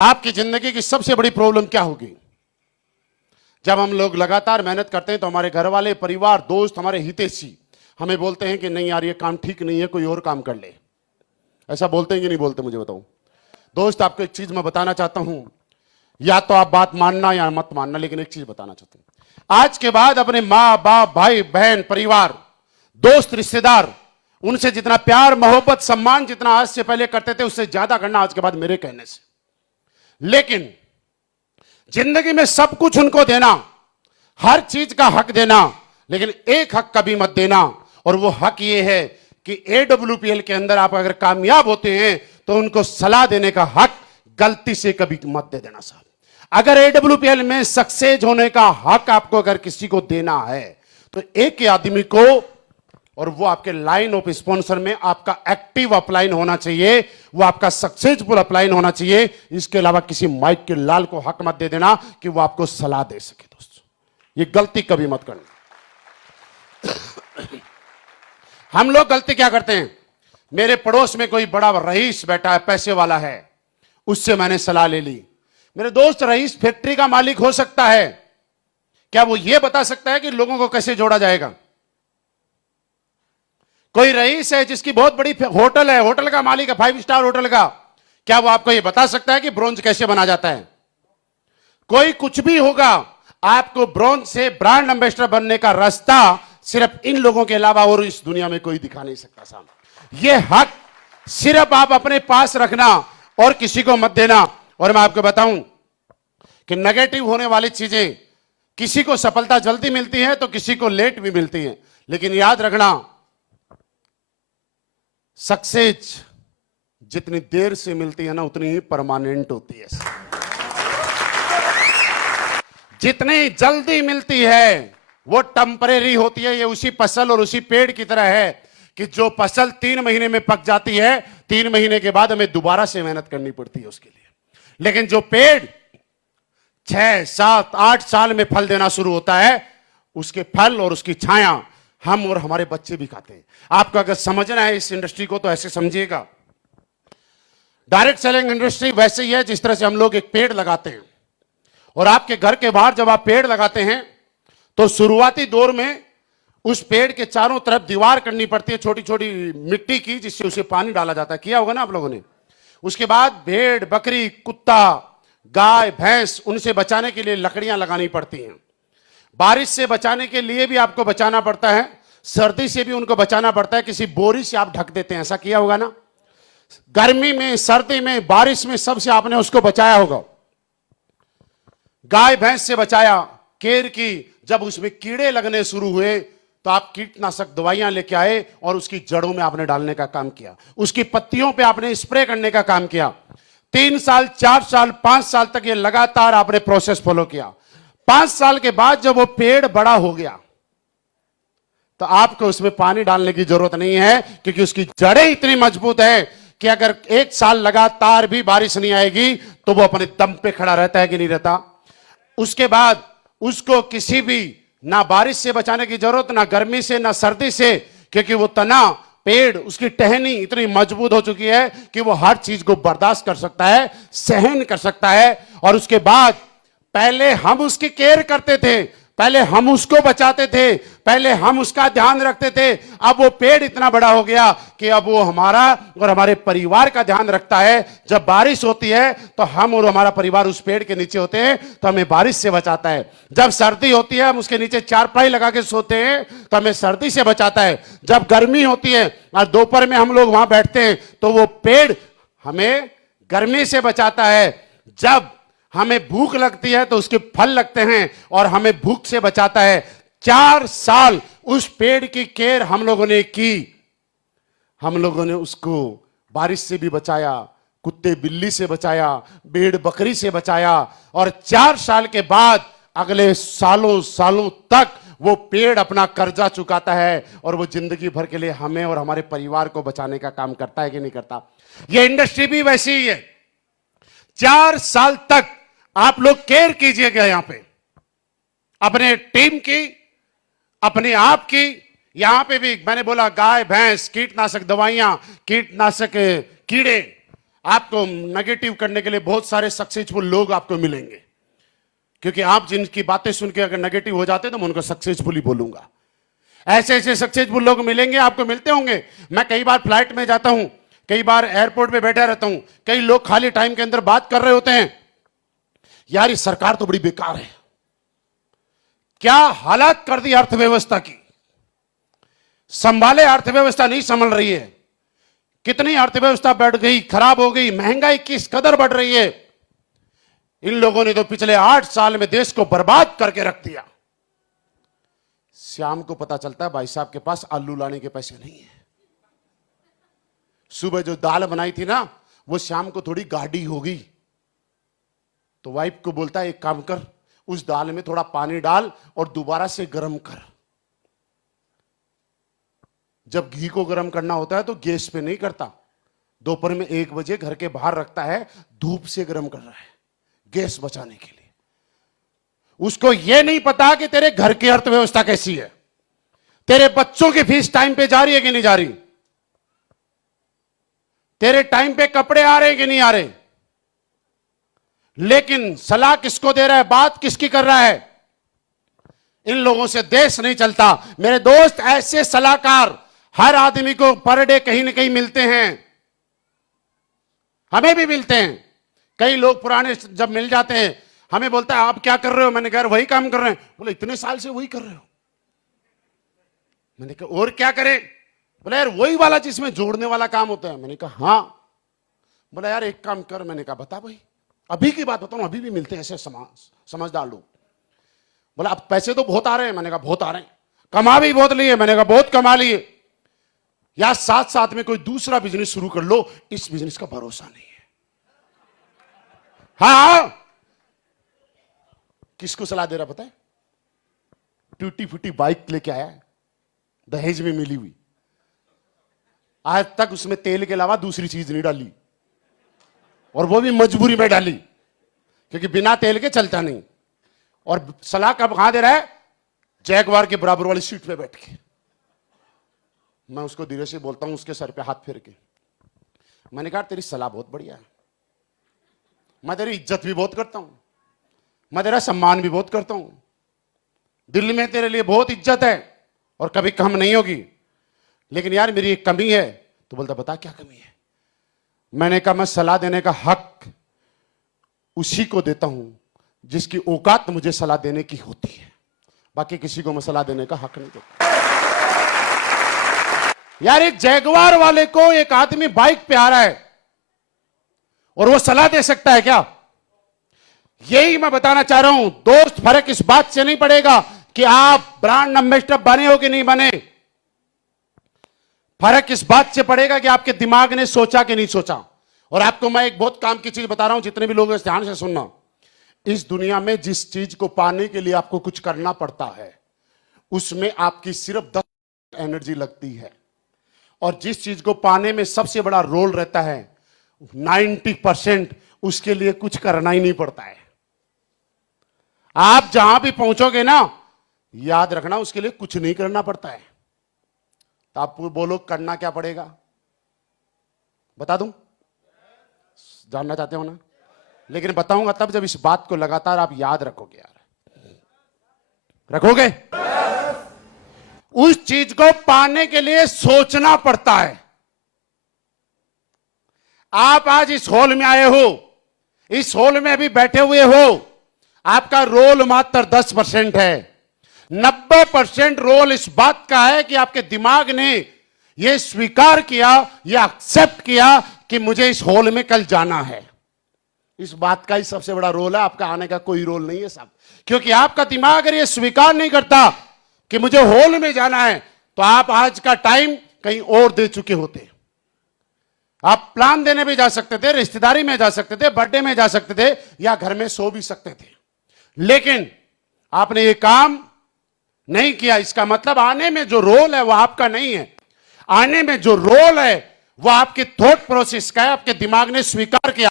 आपकी जिंदगी की सबसे बड़ी प्रॉब्लम क्या होगी? जब हम लोग लगातार मेहनत करते हैं तो हमारे घर वाले, परिवार, दोस्त, हमारे हितैषी हमें बोलते हैं कि नहीं यार ये काम ठीक नहीं है, कोई और काम कर ले। ऐसा बोलते हैं कि नहीं बोलते, मुझे बताओ। दोस्त, आपको एक चीज मैं बताना चाहता हूं, या तो आप बात मानना या मत मानना, लेकिन एक चीज बताना चाहता हूं। आज के बाद अपने माँ बाप, भाई बहन, परिवार, दोस्त, रिश्तेदार, उनसे जितना प्यार, मोहब्बत, सम्मान जितना आज से पहले करते थे, उससे ज्यादा करना आज के बाद मेरे कहने से। लेकिन जिंदगी में सब कुछ उनको देना, हर चीज का हक देना, लेकिन एक हक कभी मत देना, और वो हक ये है कि AWPL के अंदर आप अगर कामयाब होते हैं तो उनको सलाह देने का हक गलती से कभी मत दे देना साहब। अगर AWPL में सक्सेस होने का हक आपको अगर किसी को देना है तो एक आदमी को, और वो आपके लाइन ऑफ स्पॉन्सर में आपका एक्टिव अपलाइन होना चाहिए, वो आपका सक्सेसफुल अपलाइन होना चाहिए। इसके अलावा किसी माइक के लाल को हक मत दे देना कि वो आपको सलाह दे सके। दोस्तों, ये गलती कभी मत करना। हम लोग गलती क्या करते हैं? मेरे पड़ोस में कोई बड़ा रईस बैठा है, पैसे वाला है, उससे मैंने सलाह ले ली। मेरे दोस्त रईस फैक्ट्री का मालिक हो सकता है, क्या वो ये बता सकता है कि लोगों को कैसे जोड़ा जाएगा? कोई रईस है जिसकी बहुत बड़ी होटल है, होटल का मालिक है, 5 स्टार होटल का, क्या वो आपको ये बता सकता है कि ब्रोंज कैसे बना जाता है? कोई कुछ भी होगा, आपको ब्रोंज से ब्रांड एम्बेसडर बनने का रास्ता सिर्फ इन लोगों के अलावा और इस दुनिया में कोई दिखा नहीं सकता साहब। ये हक सिर्फ आप अपने पास रखना और किसी को मत देना। और मैं आपको बताऊं कि नेगेटिव होने वाली चीजें, किसी को सफलता जल्दी मिलती है तो किसी को लेट भी मिलती है, लेकिन याद रखना, सक्सेस जितनी देर से मिलती है ना उतनी ही परमानेंट होती है। जितनी जल्दी मिलती है वो टेम्परेरी होती है। ये उसी फसल और उसी पेड़ की तरह है कि जो फसल 3 महीने में पक जाती है, 3 महीने के बाद हमें दोबारा से मेहनत करनी पड़ती है उसके लिए। लेकिन जो पेड़ 6, 7, 8 साल में फल देना शुरू होता है, उसके फल और उसकी छाया हम और हमारे बच्चे भी खाते हैं। आपको अगर समझना है इस इंडस्ट्री को तो ऐसे समझिएगा, डायरेक्ट सेलिंग इंडस्ट्री वैसे ही है जिस तरह से हम लोग एक पेड़ लगाते हैं, और आपके घर के बाहर जब आप पेड़ लगाते हैं तो शुरुआती दौर में उस पेड़ के चारों तरफ दीवार करनी पड़ती है, छोटी छोटी मिट्टी की, जिससे उसे पानी डाला जाता है। किया होगा ना आप लोगों ने। उसके बाद भेड़, बकरी, कुत्ता, गाय, भैंस, उनसे बचाने के लिए लकड़ियां लगानी पड़ती हैं। बारिश से बचाने के लिए भी आपको बचाना पड़ता है, सर्दी से भी उनको बचाना पड़ता है, किसी बोरी से आप ढक देते हैं, ऐसा किया होगा ना। गर्मी में, सर्दी में, बारिश में, सबसे आपने उसको बचाया होगा। गाय भैंस से बचाया, केर की, जब उसमें कीड़े लगने शुरू हुए तो आप कीटनाशक दवाइयां लेके आए और उसकी जड़ों में आपने डालने का काम किया, उसकी पत्तियों पे आपने स्प्रे करने का काम किया। 3 साल, 4 साल, 5 साल तक ये लगातार आपने प्रोसेस फॉलो किया। 5 साल के बाद जब वो पेड़ बड़ा हो गया तो आपको उसमें पानी डालने की जरूरत नहीं है, क्योंकि उसकी जड़ें इतनी मजबूत है कि अगर 1 साल लगातार भी बारिश नहीं आएगी तो वो अपने दम पे खड़ा रहता है कि नहीं रहता। उसके बाद उसको किसी भी, ना बारिश से बचाने की जरूरत, ना गर्मी से, ना सर्दी से, क्योंकि वो तना, पेड़, उसकी टहनी इतनी मजबूत हो चुकी है कि वो हर चीज को बर्दाश्त कर सकता है, सहन कर सकता है। और उसके बाद पहले हम उसकी केयर करते थे, पहले हम उसको बचाते थे, पहले हम उसका ध्यान रखते थे। अब वो पेड़ इतना बड़ा हो गया कि अब वो हमारा और हमारे परिवार का ध्यान रखता है। जब बारिश होती है तो हम और हमारा परिवार उस पेड़ के नीचे होते हैं तो हमें बारिश से बचाता है। जब सर्दी होती है हम उसके नीचे चारपाई लगा के सोते हैं तो हमें सर्दी से बचाता है। जब गर्मी होती है और दोपहर में हम लोग वहां बैठते हैं तो वो पेड़ हमें गर्मी से बचाता है। जब हमें भूख लगती है तो उसके फल लगते हैं और हमें भूख से बचाता है। 4 साल उस पेड़ की केयर हम लोगों ने की। हम लोगों ने उसको बारिश से भी बचाया, कुत्ते बिल्ली से बचाया, भेड़ बकरी से बचाया, और 4 साल के बाद अगले सालों सालों तक वो पेड़ अपना कर्जा चुकाता है और वो जिंदगी भर के लिए हमें और हमारे परिवार को बचाने का काम करता है कि नहीं करता। ये इंडस्ट्री भी वैसी ही है। 4 साल तक आप लोग केयर कीजिएगा यहां पे, अपने टीम की, अपने आप की। यहां पे भी मैंने बोला गाय भैंस, कीटनाशक दवाइयां, कीटनाशक कीड़े, आपको नेगेटिव करने के लिए बहुत सारे सक्सेसफुल लोग आपको मिलेंगे, क्योंकि आप जिनकी बातें सुन के अगर नेगेटिव हो जाते तो मैं उनको सक्सेसफुल ही बोलूंगा। ऐसे ऐसे सक्सेसफुल लोग मिलेंगे, आपको मिलते होंगे। मैं कई बार फ्लाइट में जाता हूं, कई बार एयरपोर्ट पे बैठा रहता हूं, कई लोग खाली टाइम के अंदर बात कर रहे होते हैं, यार ये सरकार तो बड़ी बेकार है, क्या हालात कर दी अर्थव्यवस्था की, संभाले अर्थव्यवस्था नहीं संभल रही है, कितनी अर्थव्यवस्था बढ़ गई, खराब हो गई, महंगाई किस कदर बढ़ रही है। इन लोगों ने तो पिछले 8 साल में देश को बर्बाद करके रख दिया। श्याम को पता चलता है भाई साहब के पास आलू लाने के पैसे नहीं है। सुबह जो दाल बनाई थी ना, वो शाम को थोड़ी गाढ़ी हो गई, तो वाइफ को बोलता है एक काम कर, उस दाल में थोड़ा पानी डाल और दोबारा से गर्म कर। जब घी को गर्म करना होता है तो गैस पे नहीं करता, दोपहर में 1 बजे घर के बाहर रखता है, धूप से गर्म कर रहा है गैस बचाने के लिए। उसको यह नहीं पता कि तेरे घर की अर्थव्यवस्था कैसी है, तेरे बच्चों की फीस टाइम पे जा रही है कि नहीं जा रही, तेरे टाइम पे कपड़े आ रहे हैं कि नहीं आ रहे। लेकिन सलाह किसको दे रहा है, बात किसकी कर रहा है। इन लोगों से देश नहीं चलता। मेरे दोस्त, ऐसे सलाहकार हर आदमी को पर डे कहीं ना कहीं मिलते हैं, हमें भी मिलते हैं। कई लोग पुराने जब मिल जाते हैं हमें बोलता है आप क्या कर रहे हो, मैंने कहा वही काम कर रहे हैं। बोले इतने साल से वही कर रहे हो। मैंने कहा और क्या करें, बोले यार वही वाला जिसमें जोड़ने वाला काम होता है। मैंने कहा हाँ। बोला यार एक काम कर। मैंने कहा बता भाई, अभी की बात बताऊं, अभी भी मिलते हैं ऐसे समझदार लोग। बोला अब पैसे तो बहुत आ रहे हैं। मैंने कहा बहुत आ रहे हैं। कमा भी बहुत लिए। मैंने कहा बहुत कमा लिए। या साथ साथ में कोई दूसरा बिजनेस शुरू कर लो, इस बिजनेस का भरोसा नहीं है। हाँ, किसको सलाह दे रहा पता है, टूटी फूटी बाइक लेके आया है, दहेज में मिली हुई, आज तक उसमें तेल के अलावा दूसरी चीज नहीं डाली, और वो भी मजबूरी में डाली क्योंकि बिना तेल के चलता नहीं। और सलाह कब कहां दे रहा है, जैगवार के बराबर वाली सीट पे बैठ के। मैं उसको धीरे से बोलता हूं, उसके सर पे हाथ फेर के, मैंने कहा तेरी सलाह बहुत बढ़िया है, मैं तेरी इज्जत भी बहुत करता हूं, मैं तेरा सम्मान भी बहुत करता हूं, दिल्ली में तेरे लिए बहुत इज्जत है और कभी कम नहीं होगी, लेकिन यार मेरी एक कमी है। तो बोलता बता क्या कमी है। मैंने कहा मैं सलाह देने का हक उसी को देता हूं जिसकी औकात मुझे सलाह देने की होती है, बाकी किसी को मैं सलाह देने का हक नहीं देता। यार एक जैगवार वाले को एक आदमी बाइक पे आ रहा है और वो सलाह दे सकता है क्या। यही मैं बताना चाह रहा हूं दोस्त, फर्क इस बात से नहीं पड़ेगा कि आप ब्रांड एम्बेसडर बने हो कि नहीं बने, फर्क इस बात से पड़ेगा कि आपके दिमाग ने सोचा कि नहीं सोचा। और आपको मैं एक बहुत काम की चीज बता रहा हूं, जितने भी लोग ध्यान से सुनना। इस दुनिया में जिस चीज को पाने के लिए आपको कुछ करना पड़ता है, उसमें आपकी सिर्फ 10 एनर्जी लगती है, और जिस चीज को पाने में सबसे बड़ा रोल रहता है 90%, उसके लिए कुछ करना ही नहीं पड़ता है। आप जहां भी पहुंचोगे ना, याद रखना उसके लिए कुछ नहीं करना पड़ता है। तो आप बोलो करना क्या पड़ेगा, बता दूं, जानना चाहते हो ना, लेकिन बताऊंगा तब जब इस बात को लगातार आप याद रखोगे। यार रखोगे। उस चीज को पाने के लिए सोचना पड़ता है। आप आज इस हॉल में आए हो, इस हॉल में अभी बैठे हुए हो, आपका रोल मात्र 10% है। 90% रोल इस बात का है कि आपके दिमाग ने यह स्वीकार किया, यह एक्सेप्ट किया कि मुझे इस हॉल में कल जाना है। इस बात का ही सबसे बड़ा रोल है, आपका आने का कोई रोल नहीं है साहब। क्योंकि आपका दिमाग अगर यह स्वीकार नहीं करता कि मुझे हॉल में जाना है, तो आप आज का टाइम कहीं और दे चुके होते। आप प्लान देने भी जा सकते थे, रिश्तेदारी में जा सकते थे, बर्थडे में जा सकते थे, या घर में सो भी सकते थे, लेकिन आपने ये काम नहीं किया। इसका मतलब आने में जो रोल है वो आपका नहीं है। आने में जो रोल है वो आपके थॉट प्रोसेस का है, आपके दिमाग ने स्वीकार किया।